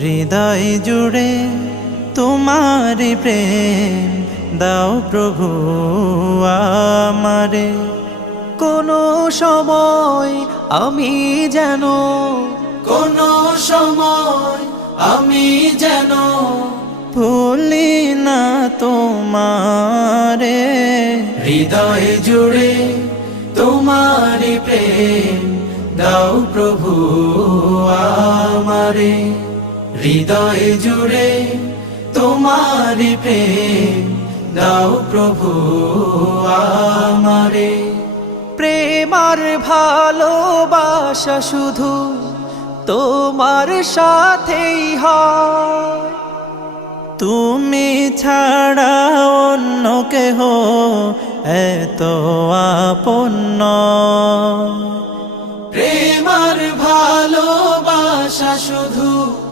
হৃদয় জুড়ে তোমার প্রেম দাও প্রভু আমারে। কোনো সময় আমি যেন, কোনো সময় আমি যেন ভুলি না তোমারে। হৃদয় জুড়ে তোমার প্রেম দাও প্রভু আমারে। হৃদয় জুড়ে তোমার প্রেম দাও প্রভু আমারে। প্রেম আর ভালোবাসা শুধু তোমার সাথেই হয়। তুমি ছাড়া অন্য কেহ এত আপন নয়।